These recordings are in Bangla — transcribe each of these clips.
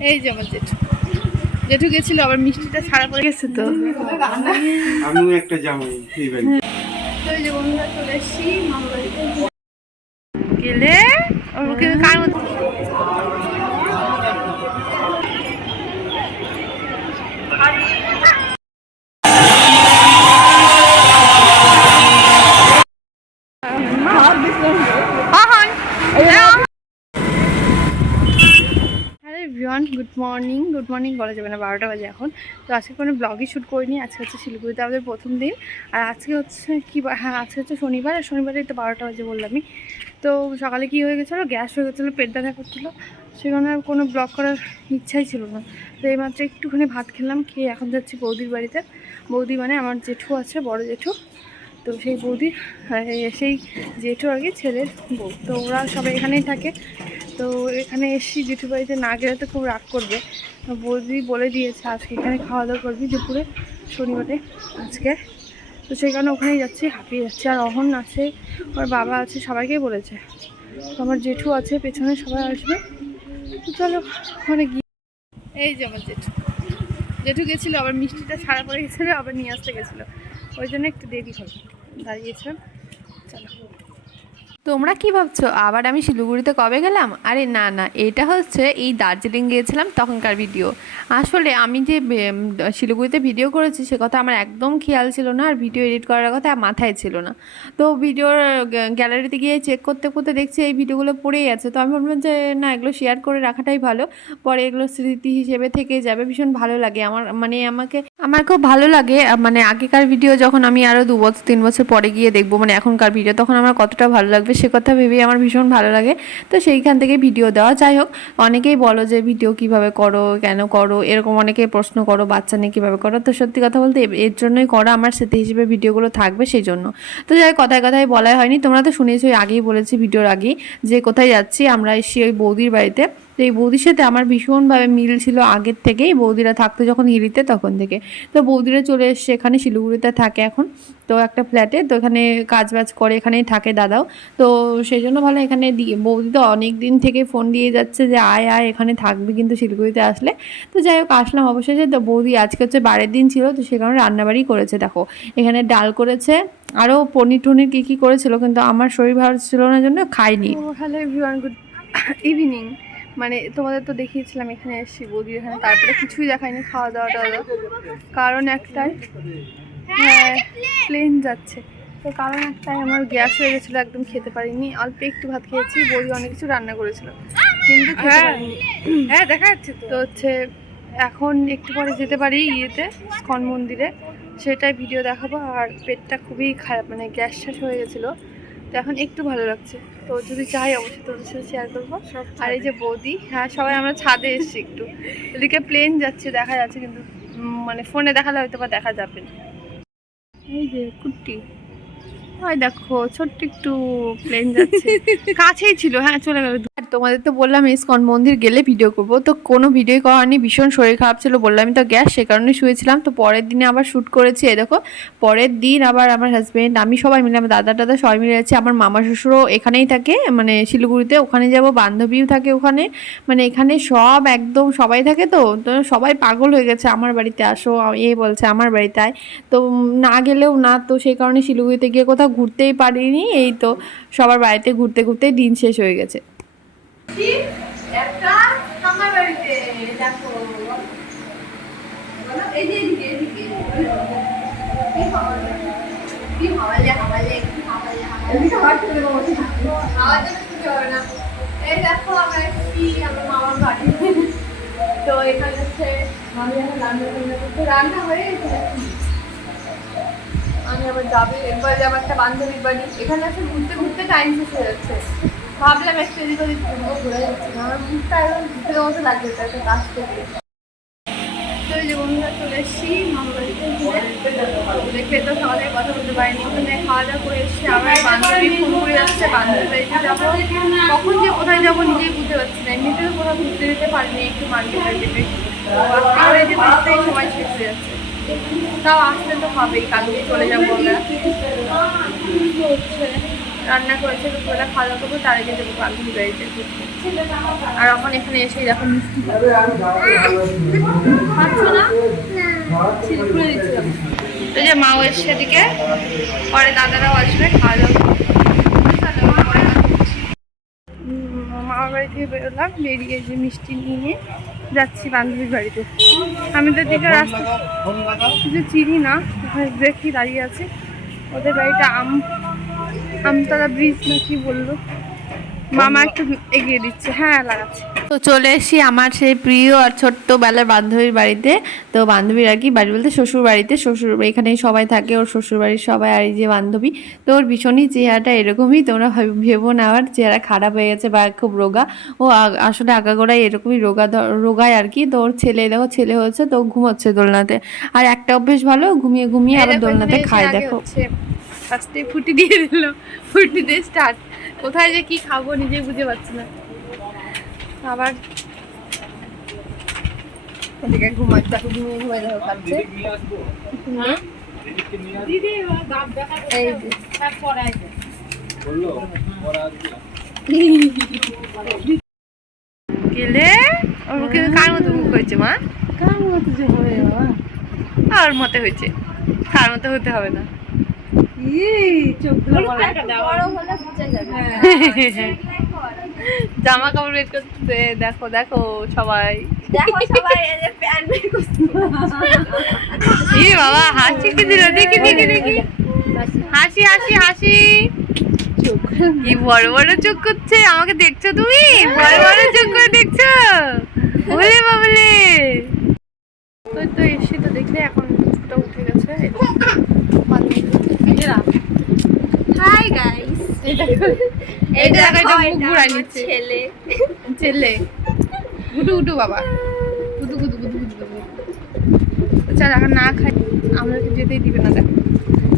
এই যে আমার জেঠু। জেঠু গেছিল আবার মিষ্টিটা ছাড়া পড়ে গেছে তো। আমিও একটা জামাই এই বাড়ি তো এই যে বন্ধুরা চলে এসেছি মামা everyone good morning good morning বলা যাবে না, বারোটা বাজে এখন। তো আজকে কোনো ব্লগই শ্যুট করিনি, আজকে হচ্ছে শিলিগুড়িতে আমাদের প্রথম দিন। আর আজকে হচ্ছে কি হ্যাঁ আজকে হচ্ছে শনিবার, আর শনিবারেই তো বারোটা বাজে বললামই তো সকালে কি হয়ে গেছিল? গ্যাস হয়ে গেছিল, পেট ব্যথা করছিল। সেখানে আর কোনো ব্লগ করার ইচ্ছাই ছিল না। তো এইমাত্র একটুখানি ভাত খেলাম, খেয়ে এখন যাচ্ছি বৌদির বাড়িতে। বৌদি মানে আমার জেঠু আছে, বড় জেঠু। তো সেই বৌদি সেই জেঠু আর কি ছেলের বউ। তো ওরা সবাই এখানেই থাকে। তো এখানে এসছি জেঠু বাড়িতে। না গেলে তো খুব রাগ করবে। বৌদি বলে দিয়েছে, আজকে এখানে খাওয়া দাওয়া করবি দুপুরে, শনিবারে, আজকে। তো সেই কারণে ওখানেই যাচ্ছি, হাঁপিয়ে যাচ্ছি। আর অহন আছে, ওর বাবা আছে, সবাইকেই বলেছে। তো আমার জেঠু আছে, পেছনে সবাই আসবে। তো চলো, ওখানে গিয়ে এই যে আমার জেঠু। জেঠু গেছিল, আবার মিষ্টিটা ছাড়া পড়ে গেছিল, আবার নিয়ে আসতে গেছিল। ওই জন্য একটু দেরি হবে। দাঁড়িয়েছিলাম চলো। তোমরা কি ভাবছ? আবার আমি শিলিগুড়িতে কবে গেলাম? আরে না না, এটা হচ্ছে এই দার্জিলিং গিয়েছিলাম তখনকার ভিডিও। আসলে আমি যে শিলিগুড়িতে ভিডিও করেছি সে কথা আমার একদম খেয়াল ছিল না আর ভিডিও এডিট করার কথা মাথায় ছিল না। তো ভিডিওর গ্যালারিতে গিয়ে চেক করতে করতে দেখছি এই ভিডিওগুলো পড়েই আছে। তো আমি ভাবলাম যে, না, এগুলো শেয়ার করে রাখাটাই ভালো। পরে এগুলো স্মৃতি হিসেবে থেকে যাবে, ভীষণ ভালো লাগে। আমার মানে আমাকে, আমার খুব ভালো লাগে মানে আগেকার ভিডিও যখন আমি আরও দু বছর, তিন বছর পরে গিয়ে দেখব মানে এখনকার ভিডিও, তখন আমার কতটা ভালো লাগবে সে কথা ভেবেই আমার ভীষণ ভালো লাগে। তো সেইখান থেকে ভিডিও দেওয়া। যাই হোক, অনেকেই বলো যে ভিডিও কীভাবে করো, কেন করো, এরকম অনেকেই প্রশ্ন করো, বাচ্চা নিয়ে কীভাবে করো। তো সত্যি কথা বলতে এর জন্যই করো আমার স্মৃতি হিসেবে ভিডিওগুলো থাকবে সেই জন্য তো যাই কথায় কথায় বলাই হয়নি। তোমরা তো শুনেছো আগেই বলেছি ভিডিওর আগেই যে কোথায় যাচ্ছি, আমরা এসে ওই বৌদির বাড়িতে। তো এই বৌদির সাথে আমার ভীষণভাবে মিল ছিল আগের থেকেই। বৌদিরা থাকতো যখন হিরিতে তখন থেকে। তো বৌদিরা চলে এসছে এখানে, শিলিগুড়িতে থাকে এখন। তো একটা ফ্ল্যাটে তো এখানে কাজ বাজ করে, এখানেই থাকে দাদাও। তো সেই জন্য ভালো এখানে দিয়ে বৌদি তো অনেক দিন থেকে ফোন দিয়ে যাচ্ছে যে, আয় আয়, এখানে থাকবি কিন্তু শিলিগুড়িতে আসলে। তো যাই হোক, আসলাম অবশেষে। তো বৌদি আজকে হচ্ছে বারের দিন ছিল, তো সে কারণে রান্নাবাড়ি করেছে, দেখো। এখানে ডাল করেছে আরও পনির টনির কী কী করেছিল, কিন্তু আমার শরীর ভালো ছিল না জন্য খাইনি। হ্যালো এভরিওয়ান গুড ইভিনিং মানে তোমাদের তো দেখিয়েছিলাম এখানে এসছি বৌদি এখানে তারপরে কিছুই দেখায়নি খাওয়া দাওয়া টাওয়া দাওয়া। কারণ একটাই হ্যাঁ প্লেন যাচ্ছে। তো কারণ একটাই আমার গ্যাস হয়ে গেছিল একদম খেতে পারিনি। অল্প একটু ভাত খেয়েছি বৌদি অনেক কিছু রান্না করেছিল কিন্তু খেতে হ্যাঁ দেখা যাচ্ছে তো। হচ্ছে এখন একটু পরে যেতে পারি ইয়েতে স্কন মন্দিরে। সেটাই ভিডিও দেখাবো আর পেটটা খুবই খারাপ মানে গ্যাস শেষ হয়ে গেছিল। তো এখন একটু ভালো লাগছে। তো যদি চাই অবশ্যই তোদের সাথে শেয়ার করব। আর এই যে বৌদি হ্যাঁ সবাই আমরা ছাদে এসেছি একটু। এদিকে প্লেন যাচ্ছে দেখা যাচ্ছে কিন্তু মানে ফোনে দেখালে হয়তো বা দেখা যাবে না। এই যে কুট্টি। ওই দেখো ছোট্ট একটু প্লেন যাচ্ছে। কাছেই ছিল হ্যাঁ চলে গেল। আর তোমাদের তো বললাম ইস্কন মন্দির গেলে ভিডিও করব। তো কোনো ভিডিও করা হয়নি ভীষণ শরীর খারাপ ছিল বললামই তো গ্যাস সে কারণে শুয়েছিলাম। তো পরের দিনে আবার শ্যুট করেছি এই দেখো পরের দিন আবার আমার হাজব্যান্ড আমি সবাই মিলে আমার দাদা টাদা সবাই মিলে যাচ্ছি আমার মামা শ্বশুরও এখানেই থাকে মানে শিলিগুড়িতে ওখানে যাব বান্ধবীও থাকে ওখানে মানে এখানে সব একদম সবাই থাকে তো তো সবাই পাগল হয়ে গেছে আমার বাড়িতে আসো এ বলছে আমার বাড়িতে আয়। তো না গেলেও না তো সেই কারণে শিলিগুড়িতে গিয়ে কোথাও ঘুরতেই পারিনি, এই তো সবার বাড়িতে ঘুরতে ঘুরতে দিন শেষ হয়ে গেছে। তো এখানে হচ্ছে আমি এখন রান্না করতে রান্না হয়ে গেছে? আমি আবার যাবে, এরপরে যাব একটা বান্ধবীর বাড়ি। এখানে এসে ঘুরতে ঘুরতে টাইম শেষ হয়ে যাচ্ছে। ভাবলাম একটা এদিক ওদিক ঘুরে যাচ্ছে। আমার মুখটা একদম ঘুরতে মতো লাগছে একটা কাজ থেকে। তো যে বন্ধুরা, চলে এসেছি খাওয়া দাওয়া করে বান্ধবী ফোন বাড়িতে কোথায় যাব নিজেই বুঝতে পারছি না। এমনিতেও কোথাও ঘুরতে যেতে পারিনি, একটু যেতে। যেতেই সময় শেষ হয়ে যাচ্ছে। তাও আসতে তো হবেই, কালকে চলে যাব আমরা। রান্না করেছে দুপুরবেলা খাওয়া দাওয়া করব, তার আগে যাব বান্ধবী বাড়িতে আর এখন এখানে এসে দেখো মিষ্টি। পাচ্ছ না? খুলে যে মাও এসছে এদিকে, পরে দাদারাও আসবে, খাওয়া দাওয়া মামার বাড়ি থেকে বেরোলাম, বেরিয়ে যে মিষ্টি নিয়ে যাচ্ছি বান্ধবীর বাড়িতে। আমি তো দিকে রাস্তা কিছু চিনি না দেখি দাঁড়িয়ে আছে, ওদের বাড়িটা আম আমতলা ব্রিজ নাকি বলল? মামা একটু এগিয়ে দিচ্ছে। হ্যাঁ লাগাচ্ছে। তো চলে এসেছি আমার সেই প্রিয় আর ছোট্টবেলার বান্ধবীর বাড়িতে। তো বান্ধবীর আর কি বাড়ি বলতে শ্বশুর বাড়িতে শ্বশুর এখানেই সবাই থাকে ওর শ্বশুর বাড়ির সবাই আর এই যে বান্ধবী। তো ওর ভীষণই চেহারাটা এরকমই তোমরা ভাব- না আবার চেহারা খারাপ হয়ে গেছে বা খুব রোগা। ও আসলে আগাগোড়াই এরকমই রোগা রোগায় আর কি। তো ওর ছেলে দেখো ছেলে হয়েছে তো ঘুমোচ্ছে দোলনাতে। আর একটা অভ্যেস ভালো ঘুমিয়ে ঘুমিয়ে আবার দোলনাতে খায় দেখো। ফার্স্টে ফুটি দিয়ে দিল ফুটি দিয়ে স্টার্ট কোথায় যে কি খাব নিজেই বুঝে পাচ্ছি না। আবার ওদিকে ঘুমাই দেখো ঘুমিয়ে ঘুমাই দেখো হ্যাঁ? এই গেলে? ওর মুখে কার মতো মুখ হয়েছে মা? কার মতো যে হয়ে আর মতে হয়েছে। কার মতো হতে হবে না। ই বড় জামা কাপড় বের করতে দেখো দেখো সবাই। দেখো সবাই প্যান্ট বের করছে। বাবা হাসি কি দিল? দেখি দেখি দেখি। হাসি হাসি হাসি। কি বড় বড় চোখ করছে আমাকে দেখছ তুমি? বড় বড় চোখ করে দেখছ? বলে বাবলে তো তো এসে তো দেখলে এখন উঠে গেছে। হাই গাইস এটা এটা মুখ ঘুরাই নিচ্ছে। ছেলে। ছেলে। গুটু গুটু বাবা। গুটু গুটু গুটু গুটু গুটু। চল এখন না খাই আমাদেরকে যেতেই দিবে না দেখো।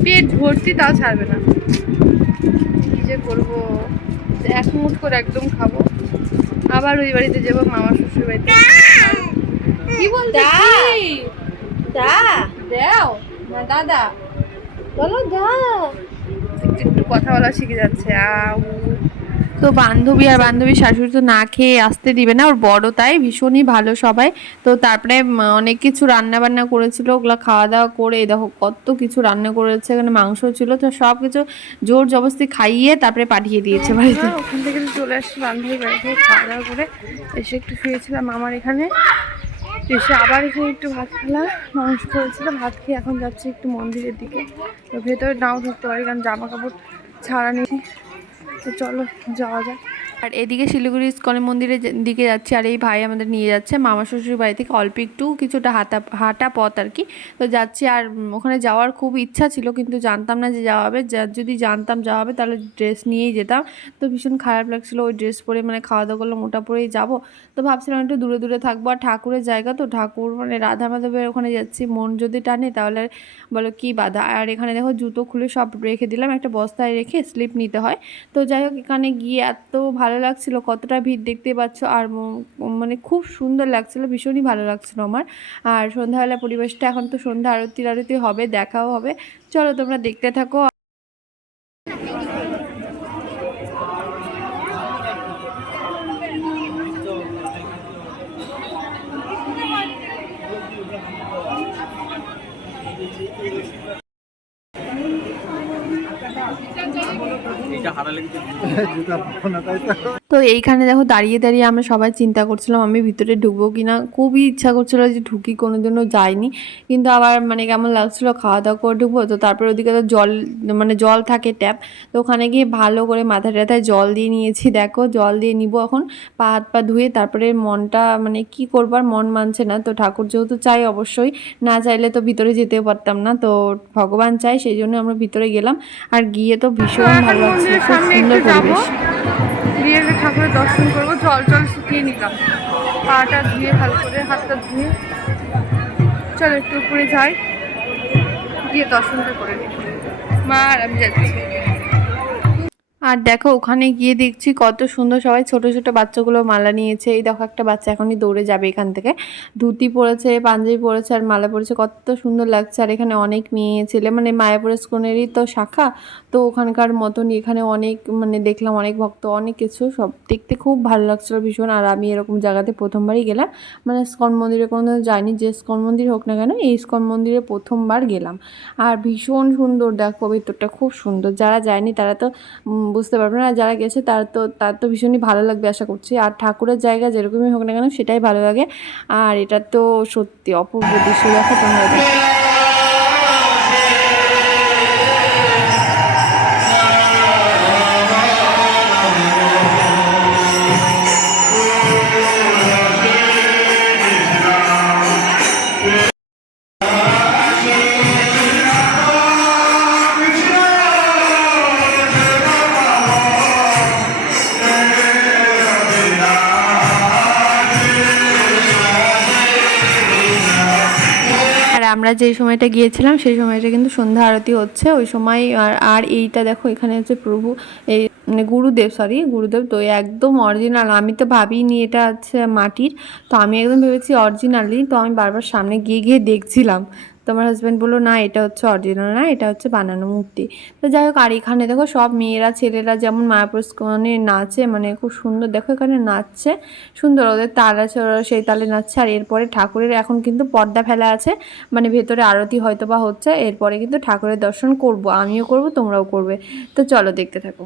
পেট ভর্তি তাও ছাড়বে না। কি যে করব? এক মুঠ করে একদম খাব। আবার ওই বাড়িতে যাব মামা শ্বশুর বাড়িতে। কি বলতে দা! দাও। না দাদা। বলো দাও একটু একটু কথা বলা শিখে যাচ্ছে আউ। তো বান্ধবী আর বান্ধবী শাশুড়ি তো না খেয়ে আসতে দিবে না ওর বড় তাই ভীষণই ভালো সবাই। তো তারপরে অনেক কিছু রান্না বান্না করেছিল ওগুলো খাওয়া দাওয়া করে দেখো কত কিছু রান্না করেছে এখানে মাংস ছিল তো সব কিছু জোর জবস্তি খাইয়ে তারপরে পাঠিয়ে দিয়েছে বাড়িতে। ওখান থেকে চলে আসছি বান্ধবী বাড়ি থেকে খাওয়া দাওয়া করে এসে একটু শুয়েছিলাম আমার এখানে। এসে আবার এখানে একটু ভাত খেলাম। মাংস করেছিল ভাত খেয়ে এখন যাচ্ছি একটু মন্দিরের দিকে। তো ভেতরে নাও ঢুকতে পারি, কারণ জামা কাপড় ছাড়া নেই। তো চলো, যাওয়া যাক। আর এদিকে শিলিগুড়ি ইস্কনের মন্দিরের দিকে যাচ্ছি আর এই ভাই আমাদের নিয়ে যাচ্ছে। মামা শ্বশুর বাড়ি থেকে অল্প একটু কিছুটা হাঁটা হাঁটা পথ আর কি। তো যাচ্ছি আর ওখানে যাওয়ার খুব ইচ্ছা ছিল কিন্তু জানতাম না যে যাওয়া হবে। যদি জানতাম যাওয়া হবে তাহলে ড্রেস নিয়েই যেতাম। তো ভীষণ খারাপ লাগছিল ওই ড্রেস পরে মানে খাওয়া দাওয়া করলে মোটা পরেই যাব। তো ভাবছিলাম একটু দূরে দূরে থাকব আর ঠাকুরের জায়গা তো। ঠাকুর মানে রাধা মাধবের ওখানে যাচ্ছি, মন যদি টানে তাহলে বলো কি বাধা। আর এখানে দেখো জুতো খুলে সব রেখে দিলাম, একটা বস্তায় রেখে স্লিপ নিতে হয়। তো যাই হোক, এখানে গিয়ে এত ভালো লাগছিল কতটা ভিড় দেখতে পাচ্ছ আর মানে খুব সুন্দর লাগছিল ভীষণই ভালো লাগছিল আমার। আর সন্ধ্যাবেলা পরিবেশটা এখন তো সন্ধ্যা আরতি আরতি হবে দেখাও হবে। চলো তোমরা দেখতে থাকো। তো? এইখানে দেখো দাঁড়িয়ে দাঁড়িয়ে আমরা সবাই চিন্তা করছিলাম, আমি ভিতরে ঢুকবো কি না খুবই ইচ্ছা করছিল যে ঢুকি, কোনোদিনও যাইনি। কিন্তু আবার মানে কেমন লাগছিল, খাওয়া দাওয়া করে ঢুকবো, তো তারপরে ওদিকে তো জল মানে জল থাকে ট্যাপ। তো ওখানে গিয়ে ভালো করে মাথা টাথায় জল দিয়ে নিয়েছি, দেখো জল দিয়ে নিব এখন। পা হাত পা ধুয়ে তারপরে মনটা মানে কি করবার মন মানছে না। তো ঠাকুর যেহেতু চাই অবশ্যই, না চাইলে তো ভিতরে যেতেও পারতাম না। তো ভগবান চাই সেই জন্য আমরা ভিতরে গেলাম। আর গিয়ে তো ভীষণ ভালো মন্দিরের খুব সুন্দর পরিবেশ। গিয়ে যে ঠাকুরের দর্শন করব। জল জল শুকিয়ে নিলাম। পাটা ধুয়ে ভালো করে হাতটা ধুয়ে। চল একটু উপরে যাই। গিয়ে দর্শনটা করে নিই। মা আর আমি যাচ্ছি। আর দেখো, ওখানে গিয়ে দেখছি কত সুন্দর সবাই ছোট ছোট বাচ্চাগুলো মালা নিয়েছে। এই দেখো, একটা বাচ্চা এখনই দৌড়ে যাবে এখান থেকে। ধুতি পরেছে, পাঞ্জাবি পরেছে আর মালা পরেছে। কত সুন্দর লাগছে। আর এখানে অনেক মেয়ে, ছেলে মানে মায়াপুর স্কুনেরই তো শাখা। তো ওখানকার মতনই এখানে অনেক মানে দেখলাম অনেক ভক্ত, অনেক কিছু। সব দেখতে খুব ভালো লাগছিল ভীষণ। আর আমি এরকম জায়গাতে প্রথমবারই গেলাম। মানে স্কন মন্দিরে কোনো যাইনি, যে স্কন মন্দির হোক না কেন, এই স্কন মন্দিরে প্রথমবার গেলাম। আর ভীষণ সুন্দর, দেখো, ভিতরটা খুব সুন্দর। যারা যায়নি তারা তো বুঝতে পারবে না আর যারা গেছে তার তো তার তো ভীষণই ভালো লাগবে আশা করছি। আর ঠাকুরের জায়গা যেরকমই হোক না কেন, সেটাই ভালো লাগে। আর এটা তো সত্যি অপূর্ব দৃশ্য, দেখো তোমরা আমরা যে সময়টা গিয়েছিলাম, সেই সময়টা কিন্তু সন্ধ্যা আরতি হচ্ছে। ওই সময় আর আর এইটা দেখো, এখানে হচ্ছে প্রভু, এই মানে গুরুদেব সরি গুরুদেব তো একদম অরিজিনাল আমি তো ভাবিনি এটা হচ্ছে মাটির। তো আমি একদম ভেবেছি অরিজিনালি তো আমি বারবার সামনে গিয়ে গিয়ে দেখছিলাম। তো আমার হাজব্যান্ড বলল, না, এটা হচ্ছে অরিজিনাল না, এটা হচ্ছে বানানো মূর্তি। তো যাই হোক, আর এখানে দেখো সব মেয়েরা, ছেলেরা যেমন মায়াপুর মানে নাচে মানে খুব সুন্দর, দেখো এখানে নাচছে, সুন্দর, ওদের তাল আছে, ওরা সেই তালে নাচছে, আর এরপরে ঠাকুরের এখন কিন্তু পর্দা ফেলা আছে মানে ভেতরে আরতি হয়তো বা হচ্ছে, এরপরে কিন্তু ঠাকুরের দর্শন করব, আমিও করব, তোমরাও করবে। তো চলো দেখতে থাকো।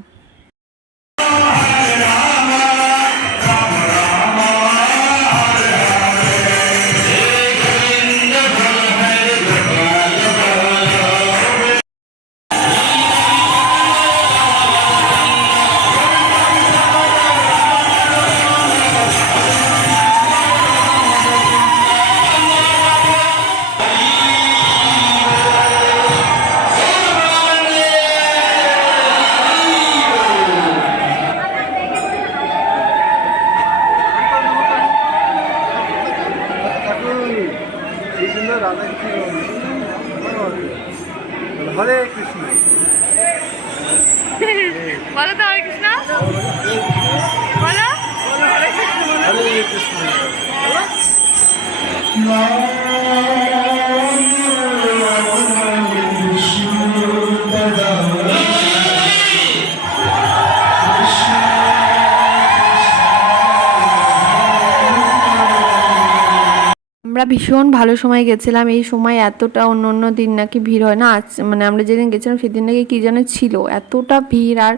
আমরা ভীষণ ভালো সময় গেছিলাম। এই সময় এতটা অন্য অন্য দিন নাকি ভিড় হয় না। আজ মানে আমরা যেদিন গেছিলাম সেদিন নাকি কী যেন ছিল। এতটা ভিড় আর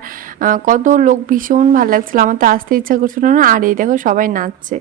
কত লোক ভীষণ ভালো লাগছিল। আমার তো আসতে ইচ্ছা করছিল না। আর এই দেখো সবাই নাচছে।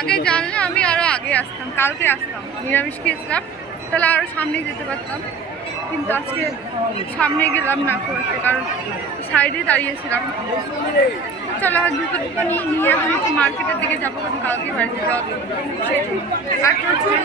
আগে জানলে আমি আরও আগে আসতাম, কালকে আসতাম, নিরামিষ খেয়েছিলাম, তাহলে আরও সামনে যেতে পারতাম। কিন্তু আজকে সামনে গেলাম না করতে কারণ সাইডে দাঁড়িয়েছিলাম। চলো আর দুটো দুটো নিয়ে নিয়ে এখন একটু মার্কেটের দিকে যাব, কারণ কালকে বাড়িতে যাওয়া আর প্রচুর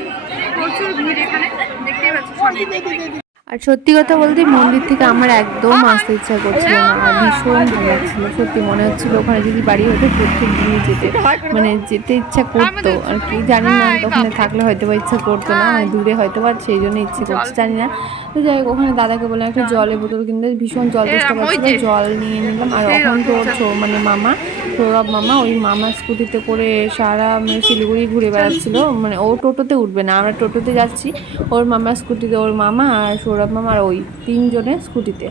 প্রচুর ভিড় এখানে, দেখতেই পাচ্ছি আর সত্যি কথা বলতে মন্দির থেকে আমার একদম আসতে ইচ্ছা করছিল না। আর ভীষণ ভালো লাগছিল সত্যি মনে হচ্ছিল ওখানে যদি বাড়ি হতো প্রত্যেক দিনই যেতে। মানে যেতে ইচ্ছা করতো আর কি জানি না ওখানে থাকলে হয়তো বা ইচ্ছা করতো না মানে দূরে হয়তো বা সেই জন্য ইচ্ছে করছে জানি না। তো যাই হোক ওখানে দাদাকে বললাম একটা জলের বোতল কিনতে ভীষণ জল এরম, পাচ্ছিল জল নিয়ে নিলাম। আর এখন তো মানে মামা সৌরভ মামা ওই মামা স্কুটিতে করে সারা মানে শিলিগুড়ি ঘুরে বেড়াচ্ছিল। মানে ও টোটোতে উঠবে না আমরা টোটোতে যাচ্ছি। ওর মামা স্কুটিতে ওর মামা আর সৌরভ মামা আর ওই তিনজনে স্কুটিতে।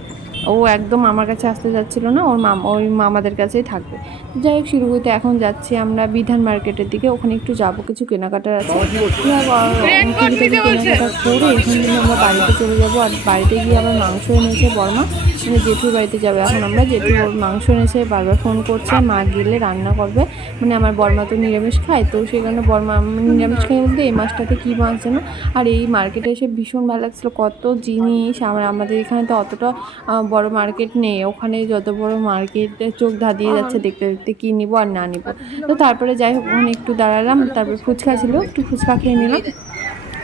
ও একদম আমার কাছে আসতে যাচ্ছিল না ওর মামা ওই মামাদের কাছেই থাকবে। যাই হোক শুরু শিলিগুড়িতে এখন যাচ্ছি আমরা বিধান মার্কেটের দিকে ওখানে একটু যাব কিছু কেনাকাটার আছে। কেনাকাটা করে এখান থেকে আমরা বাড়িতে চলে যাব আর বাড়িতে গিয়ে আবার মাংস এনেছে বর্মা। মানে জেঠুর বাড়িতে যাবে এখন আমরা জেঠু মাংস এনেছে বারবার ফোন করছে মা গেলে রান্না করবে। মানে আমার বর্মা তো নিরামিষ খায় তো সেই কারণে বর্মা নিরামিষ খাই বলতে এই মাছটাতে কী মাছ যেন আর এই মার্কেটে এসে ভীষণ ভালো লাগছিল কত জিনিস আমার আমাদের এখানে তো অতটা বড় মার্কেট নেই ওখানে যত বড় মার্কেট চোখ ধাঁধিয়ে যাচ্ছে দেখতে দেখতে কী নিবো আর না নিবো। তো তারপরে যাই হোক ওখানে একটু দাঁড়ালাম তারপরে ফুচকা ছিল একটু ফুচকা খেয়ে নিলাম।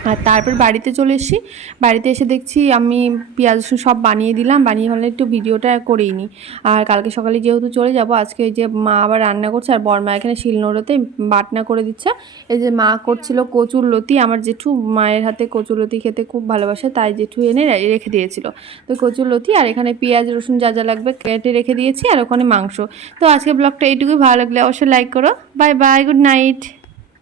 আর তারপর বাড়িতে চলে এসেছি। বাড়িতে এসে দেখছি আমি পেঁয়াজ, রসুন সব বানিয়ে দিলাম। বানিয়ে হলে একটু ভিডিওটা করেই নি। আর কালকে সকালে যেহেতু চলে যাব, আজকে যে মা আবার রান্না করছে আর বরমা এখানে শিলনোড়াতে বাটনা করে দিচ্ছে। এই যে মা করছিল কচুর লতি, আমার জেঠু মায়ের হাতে কচুর লতি খেতে খুব ভালোবাসে, তাই জেঠু এনে রেখে দিয়েছিল। তো কচুর লতি আর এখানে পেঁয়াজ, রসুন যা যা লাগবে কেটে রেখে দিয়েছি আর ওখানে মাংস। তো আজকে ব্লগটা এইটুকুই, ভালো লাগলে অবশ্যই লাইক করো। Bye bye good night